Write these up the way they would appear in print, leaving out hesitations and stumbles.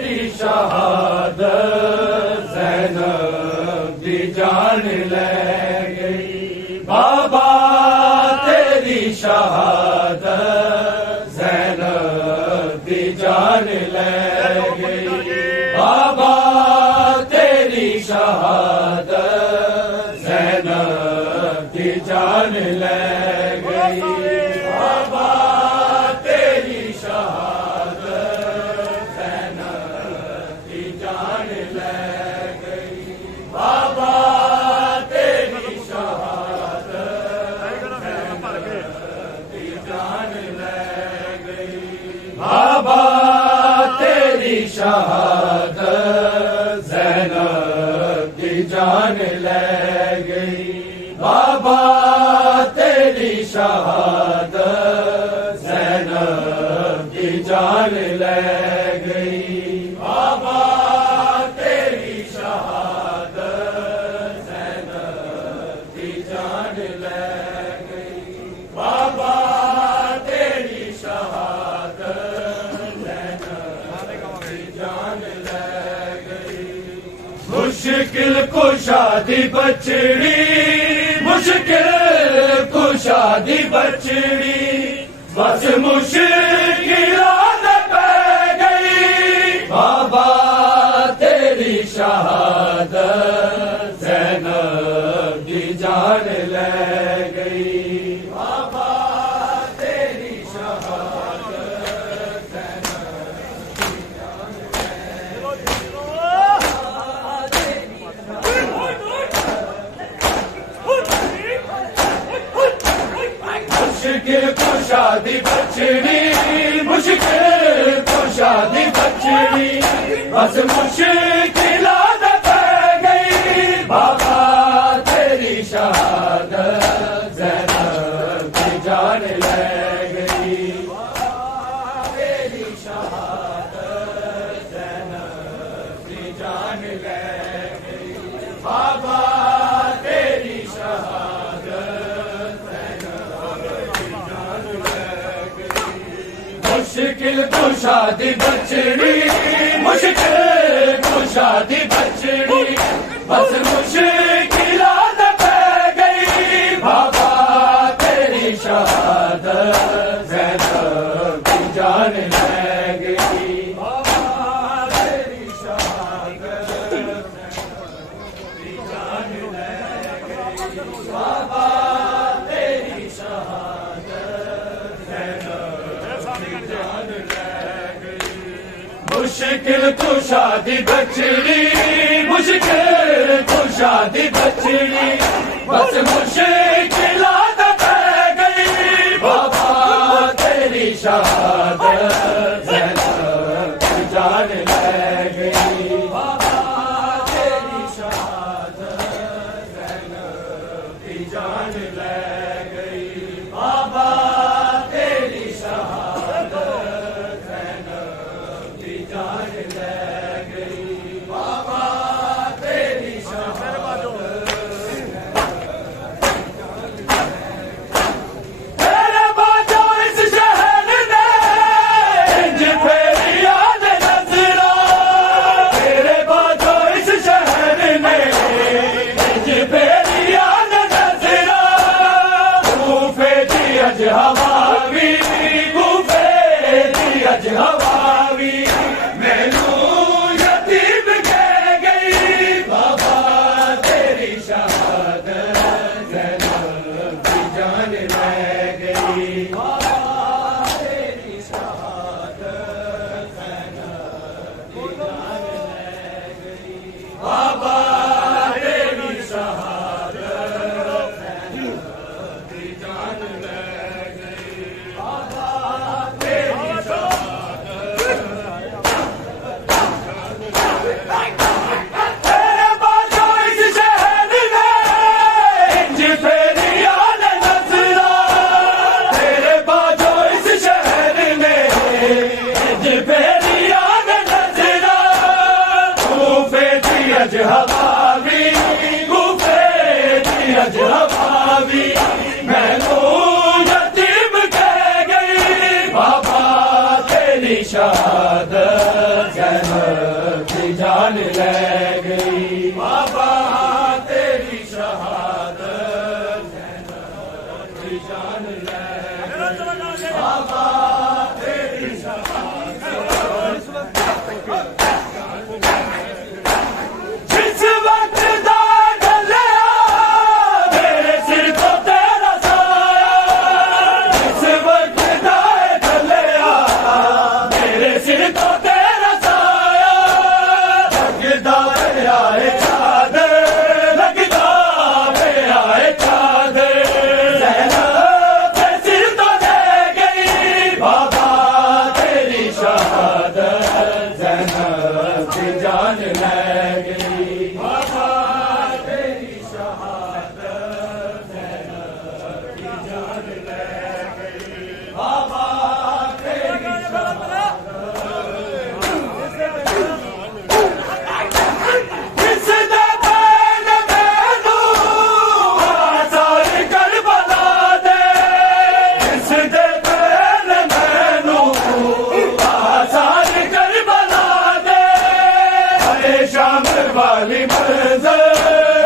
तेरी शहादत ज़ैनब दी जान ले गई। बाबा तेरी शहादत ज़ैनब दी जान ले गई। बाबा तेरी शहादत ज़ैनब दी जान ले गई। बाबा तेरी शहादत ज़ैनब दी जान ले गई। बाबा तेरी शहादत ज़ैनब दी जान ले गई। बाबा तेरी शहादत ज़ैनब दी जान ले गई। बाबा तेरी शहादत ज़ैनब दी जान ले गई। बाबा तेरी शहादत ज़ैनब दी जान ले गई। बाबा तेरी शहादत ज़ैनब दी जान ले गई। मुश्किल कुशादी बचड़ी, मुश्किल कुशादी बचड़ी, बस मुश्किलात पै गई। बाबा तेरी शहादत ज़ैनब दी जान ले गई। बाबा तेरी शहादत ज़ैनब दी जान ले गई। मुश्किल कुशादी बचड़ी, मुश्किल कुशादी बचड़ी, बस मुश्किलात पै गई। बाबा तेरी शहादत ज़ैनब दी जान ले गई। तेरी शहादत ज़ैनब दी जान ले गई। बाबा तेरी शहादत मुश्किल कुशादी बचड़ी, मुश्किल कुशादी बचड़ी, बस मुश्किलात पै गई। बाबा तेरी शहादत ज़ैनब दी जान ले गई। बाबा तेरी शहादत ज़ैनब दी जान ले गई। बाबा तेरी शहादत ज़ैनब दी जान ले गई। मुश्किल कुशादी बचड़ी, मुश्किल कुशादी बचड़ी, बस मुश्किलात पै गई। बाबा तेरी शहादत ज़ैनब दी जान ले गई। बाबा तेरी शहादत ज़ैनब दी जान ले गई। बाबा तेरी शहादत ज़ैनब दी जान ले गई। बाबा तेरी शहादत तेरे बाजो इस शहर ने इंज फेरी याद नजरा। तेरे बाजो इस शहर ने इंज फेरी याद नजरा। कूफे दी अज हवावी, कूफे दी अज हवावी, मैनू यतीम कह गई। बाबा तेरी शहादत ज़ैनब दी जान ले गई। बाबा तेरी शहादत ज़ैनब दी जान ले गई। बाबा तेरी शहादत ज़ैनब दी जान ले गई। बाबा तेरी शहादत तेरे बाजो इस शहर ने इंज फेरी याद नजरा। तेरे बाजो इस शहर ने इंज फेरी याद नजरा। कूफे दी अज हवावी, कूफे दी अज हवावी, मैनू यतीम कह गई। बाबा तेरी शहादत ज़ैनब की जान ले गई। बाबा तेरी शहादत ज़ैनब की जान ले गई। बाबा तेरी शहादत जिस वक्त दाग लिया मेरे सिर को तेरा साया, जिस वक्त दाग लिया मेरे सिर को तेरा साया, लगदा आए चादर, लगदा आए चादर, ज़ैनब के सिर तो ले गई बाबा तेरी शहादत ज़ैनब की जान ले गई। बाबा तेरी शहादत ज़ैनब की जान ले गई। बाबा तेरी किस दे बैन मैनू आसार करबला दे, किस दे बैन मैनू आसार करबला दे, हाय शाम वाली मंज़िल,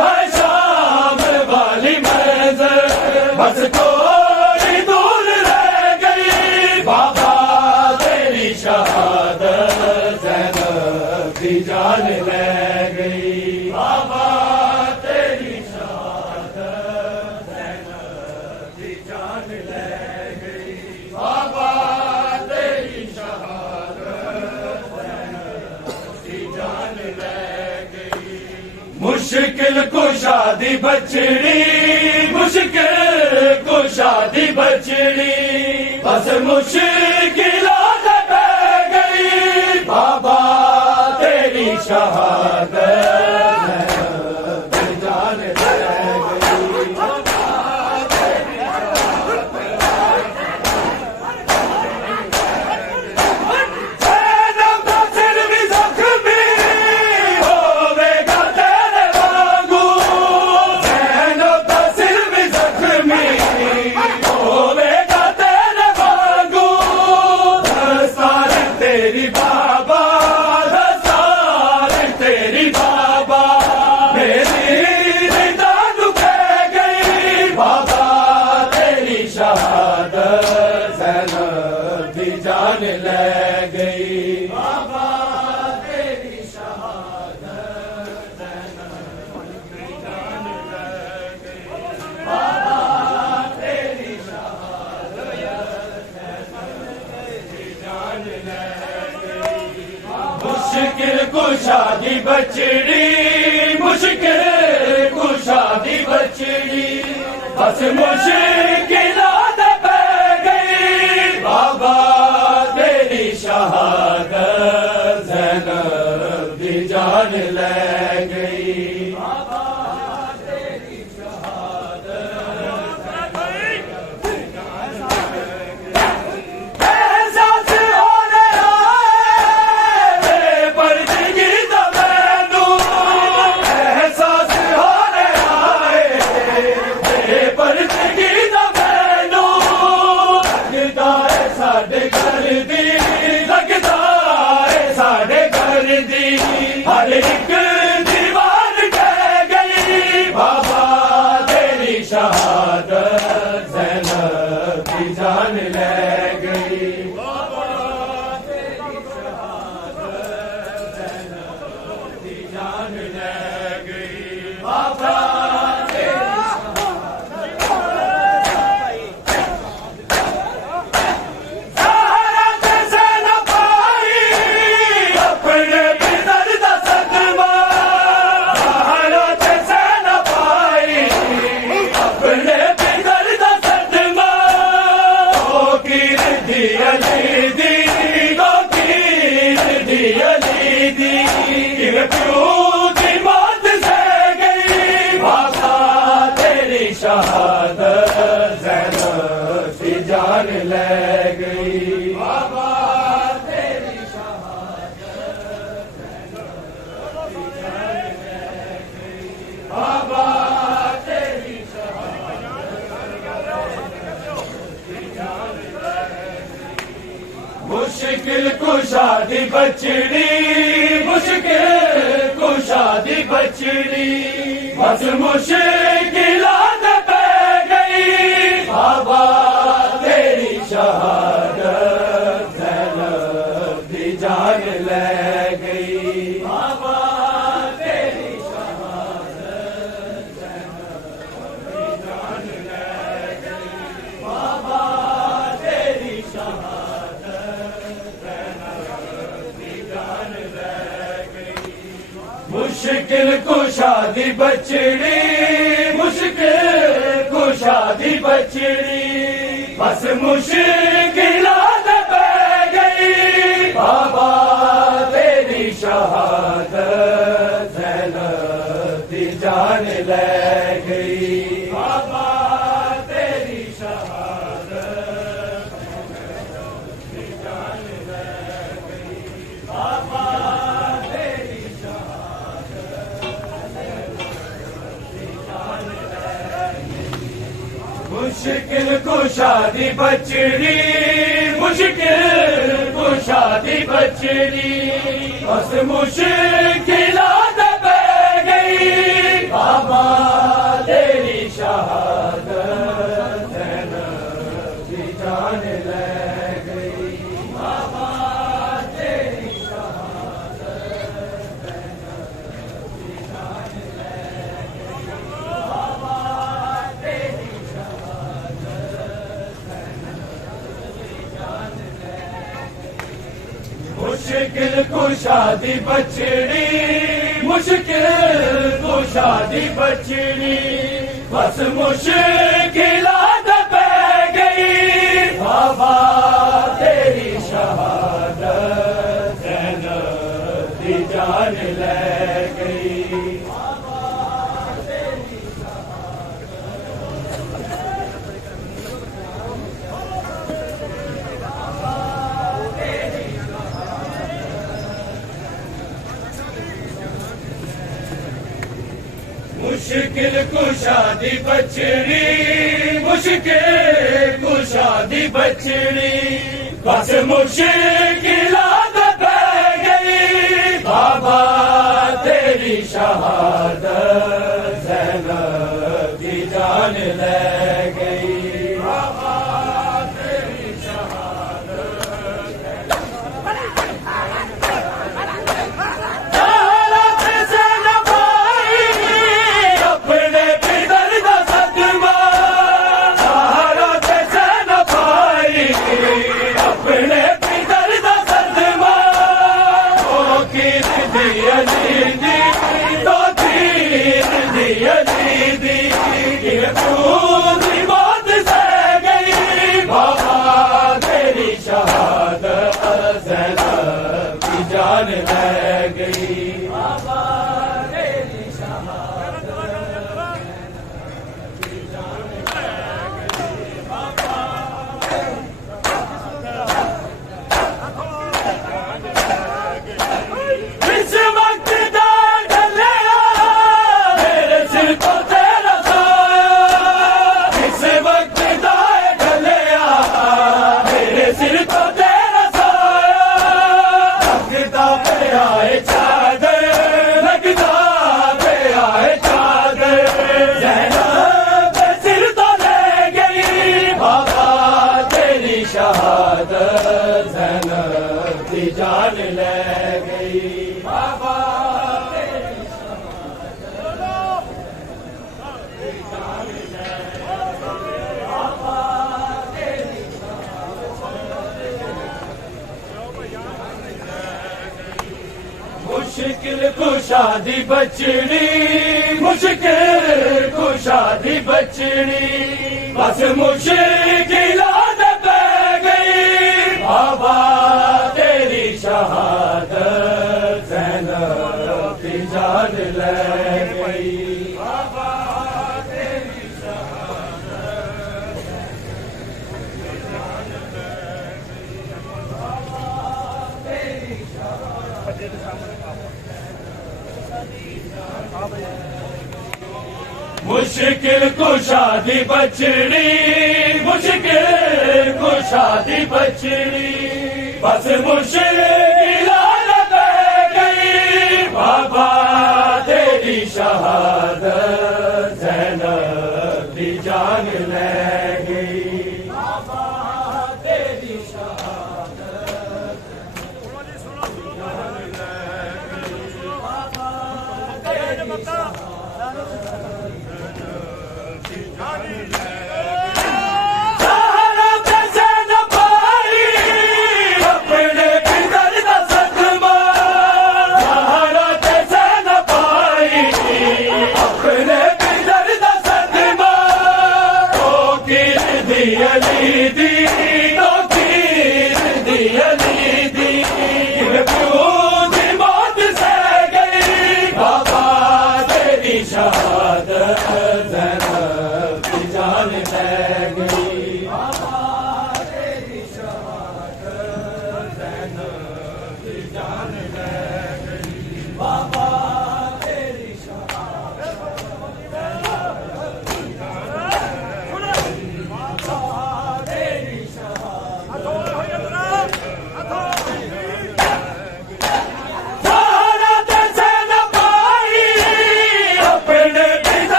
हाय शाम वाली मंज़िल, बस थोड़ी दूर रह गई बाबा तेरी शहादत ज़ैनब की जान ले गई। बाबा तेरी शहादत ज़ैनब की जान ले गई। बाबा तेरी शहादत ज़ैनब की जान ले गई। मुश्किल कुशादी बचड़ी, मुश्किल कुशादी बचड़ी, बस मुश्किल पै गई बाबा तेरी शहादत ज़ैनब की जान ले गई। ज़ैनब का सिर भी ज़ख्मी होवेगा तेरे वांगू, ज़ैनब का सिर भी ज़ख्मी होवेगा तेरे वांगू, दस्तार तेरी बाबा, दस्तार तेरी बाबा, मेरी रिदा दुखे गई बाबा तेरी शहादत ज़ैनब की जान ले गई। बाबा तेरी शहादत ज़ैनब की जान ले गई। बाबा तेरी शहादत ज़ैनब की जान ले गई। मुश्किल कुशादी बचड़ी, मुश्किल कुशादी बचड़ी, बस मुश्किल पै गई बाबा तेरी शहादत ज़ैनब की जान ले गई। बाबा तेरी शहादत एहसास होने आए पर्दगी तो मैनू, एहसास होने आए पर्दगी तो मैनू, लगदा है साडे घर दी, लगदा है साडे घर दी, हर एक मुश्किल कुशा दी बचड़ी मुश्किल कुशा दी बचड़ी बस मुश्किलात पै गई बाबा तेरी शहादत ज़ैनब दी जान ले गई बाबा तेरी शहादत ज़ैनब दी जान ले गई बाबा तेरी शहादत ज़ैनब दी जान ले गई मुश्किल कुशा दी बचड़ी मुश्किल कुशा दी बचड़ी बस मुश्किलात पै गई बाबा तेरी शहादत ज़ैनब दी जान ले गई बाबा तेरी शहादत दी जान ले गई बाबा तेरी मुश्किल कुशा दी बचड़ी मुश्किल कुशा दी बचड़ी बस मुश्किलात पै गई बाबा तेरी शहादत ज़ैनब दी जान ले गई बाबा तेरी शहादत ज़ैनब दी जान ले गई बाबा तेरी मुश्किल कुशा दी बचड़ी मुश्किल कुशा दी बचड़ी बस मुश्किलात पै गई बाबा तेरी शहादत ज़ैनब दी जान ले गई मुश्किल कुशा दी बचड़ी मुश्किल कुशा दी बचड़ी बस मुश्किलात पै गई बाबा तेरी शहादत ज़ैनब दी जान ले गई बाबा तेरी जान ले गई बाबा तेरी शहादत दी जान ले गई बाबा इस वक्त दा ढलिया मेरे सिर को तेरा साया इस वक्त दा ढलिया मेरे सिर को तेरा साया लगता पे आए चादर लगता पे आए चादर ज़ैनब सिर तो ले गई बाबा तेरी शहादत ज़ैनब दी जान ले गई बाबा तेरी शहादत दी जान ले गई बाबा तेरी मुश्किल कुशा दी बचड़ी मुश्किल कुशा दी बचड़ी बस मुश्किलात पै गई बाबा तेरी शहादत ज़ैनब दी जान ले गई बाबा तेरी मुश्किल कुशा दी बचड़ी मुश्किल कुशा दी बचड़ी बस मुश्किल पे गई बाबा तेरी शहादत ज़ैनब की जान ले गई बाबा तेरी शहादत जान ले गई बाबा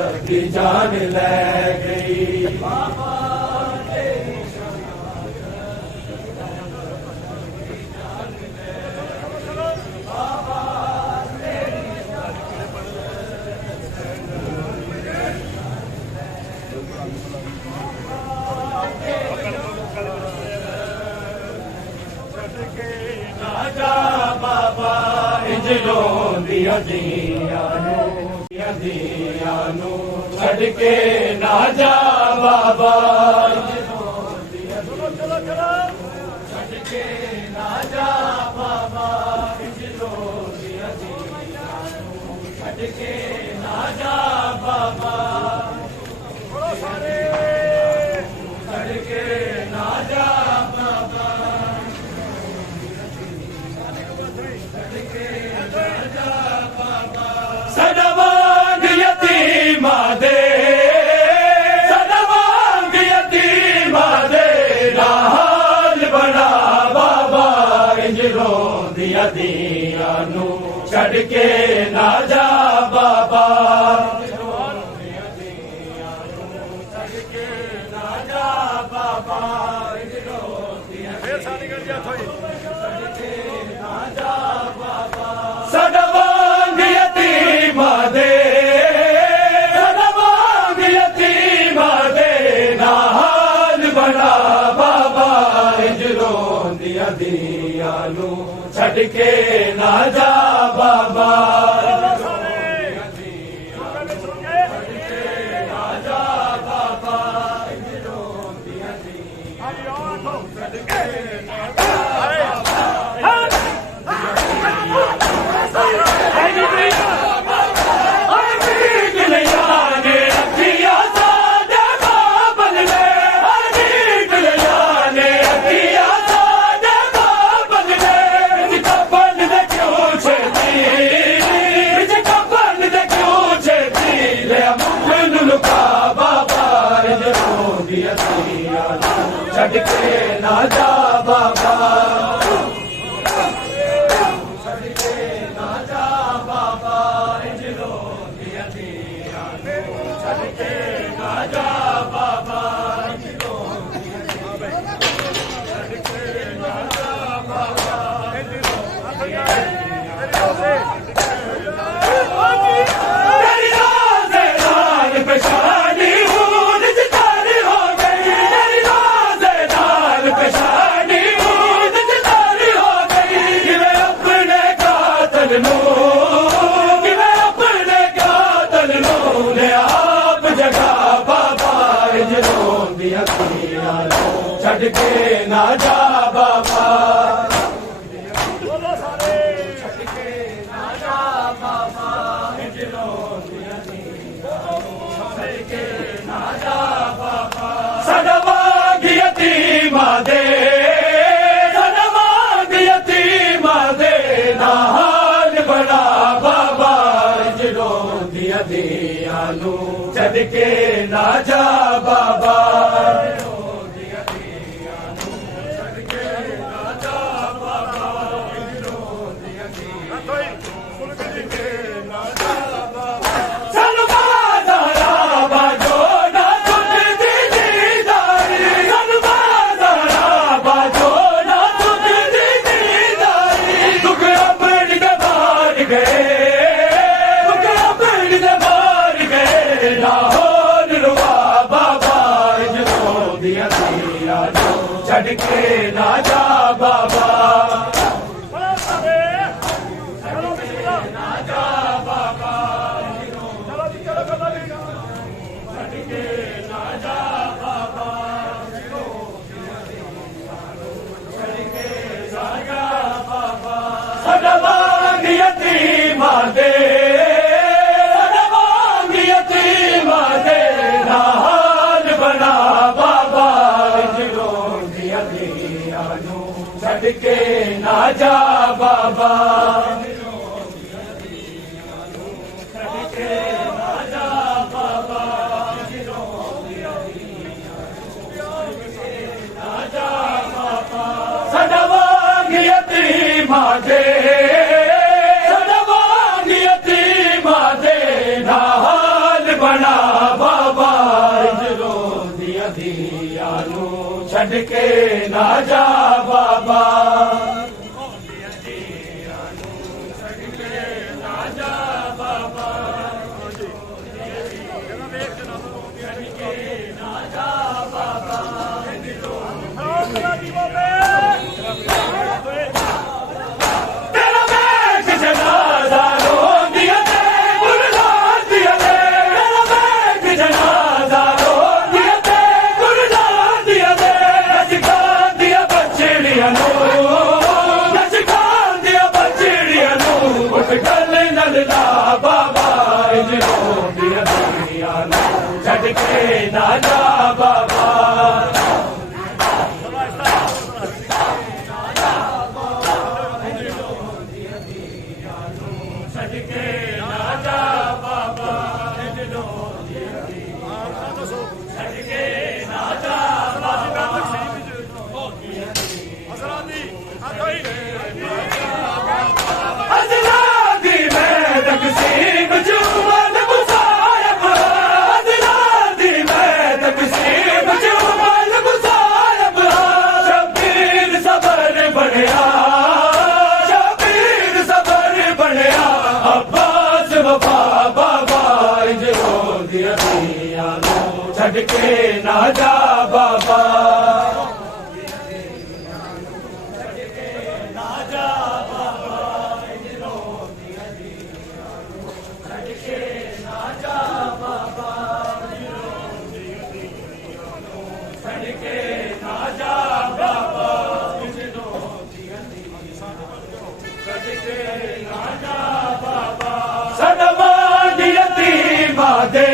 तेरी जान ले गई बाबा तेरी राजा बाबा इंजलों दिया दियानो छड़ के ना जा बाबा छड़ के ना जा बाबा छड़ के ना जा बाबा छड़ के ना जा बाबा छड़ के ना जा बाबा सदावांग यतीमा दे सदावांग यतीमा दे हाल बना बाबा इंज रोंदियां दियां नू छड़ के ना जा बाबा छड़ के ना जा बाबा इंज रोंदियां फिर सारी गल थोई छड़ के ना जा बाबा सदावांग यतीमा दे दियालू छड़ के ना जा बाबा ना जा बाबा छड़ के ना जा बाबा छड़ के ना जा बाबा छड़ के ना जा बाबा छड़ के ना जा बाबा छड़ के ना जा बाबा छड़ के ना जा बाबा ਨਾ ਜਾ ਬਾਬਾ ਸਾਨੂੰ ਬਾਜ਼ਾਰਾਂ ਬਾਜੋ ਨਾ ਟੁੱਟਦੀ ਦੀਦਾਰੀ ਸਾਨੂੰ ਬਾਜ਼ਾਰਾਂ ਬਾਜੋ ਨਾ ਟੁੱਟਦੀ ਦੀਦਾਰੀ ਦੁੱਖ ਆਪਣੇ ਦੇ ਬਾਹਰ ਗਏ ਦੁੱਖ ਆਪਣੇ ਦੇ ਬਾਹਰ ਗਏ ਲਾਹੌਰ ਰੁਆ ਬਾਬਾ ਜਦੋਂ ਦੀਆਂ ਤੀਰਾਂ ਨੂੰ ਛੱਡ ਕੇ ਨਾ ਜਾ ਬਾਬਾ ਸਾਡਾ ਵਾਂਗ ਯਤੀਮਾਂ ਦੇ ਸਾਡਾ ਵਾਂਗ ਯਤੀਮਾਂ ਦੇ ਨਾ ਹਾਲ ਬਣਾ ਬਾਬਾ ਜਦੋਂ ਦੀਆਂ ਧੀਆਂ ਨੂੰ ਛੱਡ ਕੇ ਨਾ ਜਾ ਬਾਬਾ ਸਾਡਾ ਵਾਂਗ ਯਤੀਮਾਂ ਦੇ ਸਾਡਾ ਵਾਂਗ ਯਤੀਮਾਂ ਦੇ ਨਾ ਹਾਲ ਬਣਾ ਬਾਬਾ ਜਦੋਂ ਦੀਆਂ ਧੀਆਂ ਨੂੰ ਛੱਡ ਕੇ ਨਾ ਜਾ ਬਾਬਾ ਤੇਰਾ ਵੇਖ ਜਨਾਜ਼ਾ ਰੋਂਦੀਆਂ ਤੇ ਗੁਰਦਾਦੀਆਂ ਤੇ ਤੇਰਾ ਵੇਖ ਜਨਾਜ਼ਾ ਰੋਂਦੀਆਂ ਤੇ ਗੁਰਦਾਦੀਆਂ ਤੇ ਨਚਕਾਂ ਦੀਆਂ ਬੱਚੜੀਆਂ ਨੂੰ ਨਚਕਾਂ ਦੀਆਂ ਬੱਚੜੀਆਂ ਨੂੰ ਉੱਠ ਗੱਲ ਨਾਲ ਲਾ ਬਾਬਾ ਜਦੋਂ ਦੀਆਂ ਧੀਆਂ ਨੂੰ ਛੱਡ ਕੇ ਨਾ ਜਾ ਬਾਬਾ ਅਜ਼ਲਾਦੀ ਮੈਂ ਤਕਸੀਮ ਜੁਮਨ ਮੁਸਾਇਬ ਅਜ਼ਲਾਦੀ ਮੈਂ ਤਕਸੀਮ ਜੁਮਨ ਮੁਸਾਇਬ ਸ਼ਬੀਰ ਸਬਰ ਬਣਿਆ ਸ਼ਬੀਰ ਸਬਰ ਬਣਿਆ ਅੱਬਾਸ ਵਫਾ ਬਾਬਾ ਜਦੋਂ ਦੀਆਂ ਧੀਆਂ ਨੂੰ ਛੱਡ ਕੇ ਨਾ ਜਾ ਬਾਬਾ ਸਾਡਾ ਵਾਂਗ ਯਤੀਮਾਂ ਦੇ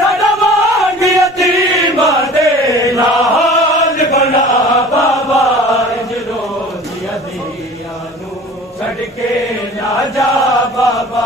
ਸਾਡਾ ਵਾਂਗ ਯਤੀਮਾਂ ਦੇ ਨਾ ਹਾਲ ਬਣਾ ਬਾਬਾ ਜਦੋਂ ਦੀਆਂ ਧੀਆਂ ਨੂੰ ਛੱਡ ਕੇ ਨਾ ਜਾ ਬਾਬਾ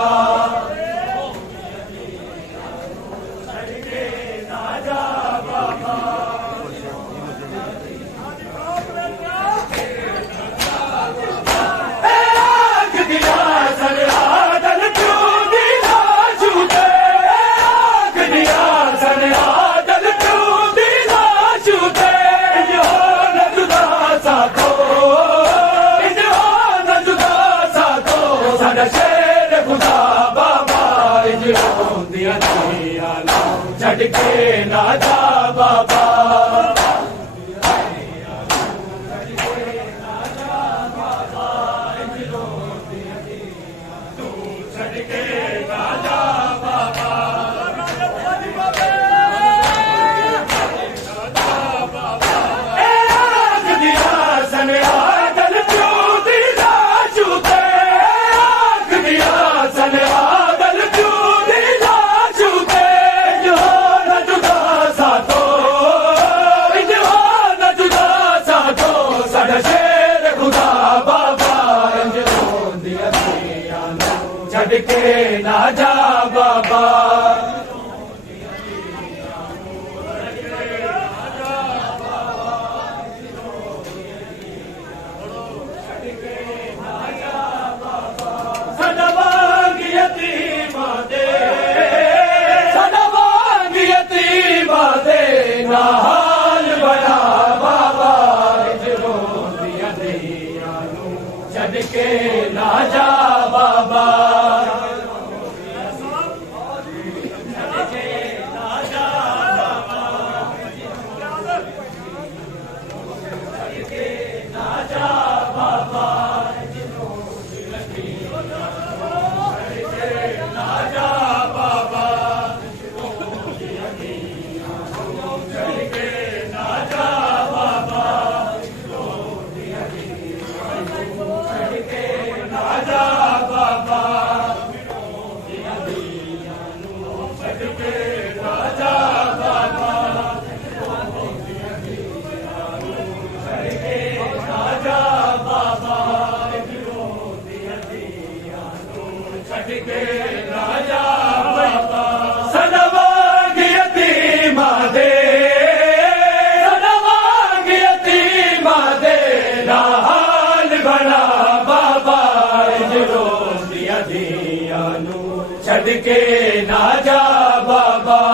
ਛੱਡ ਕੇ ਨਾ ਜਾ ਬਾਬਾ ਛੱਡ ਕੇ ਨਾ ਜਾ ਬਾਬਾ ना जा बाबा छड़ के ना जा बाबा छड़ के ना जा बाबा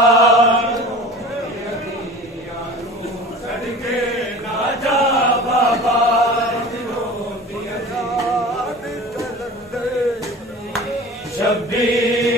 शब्बीर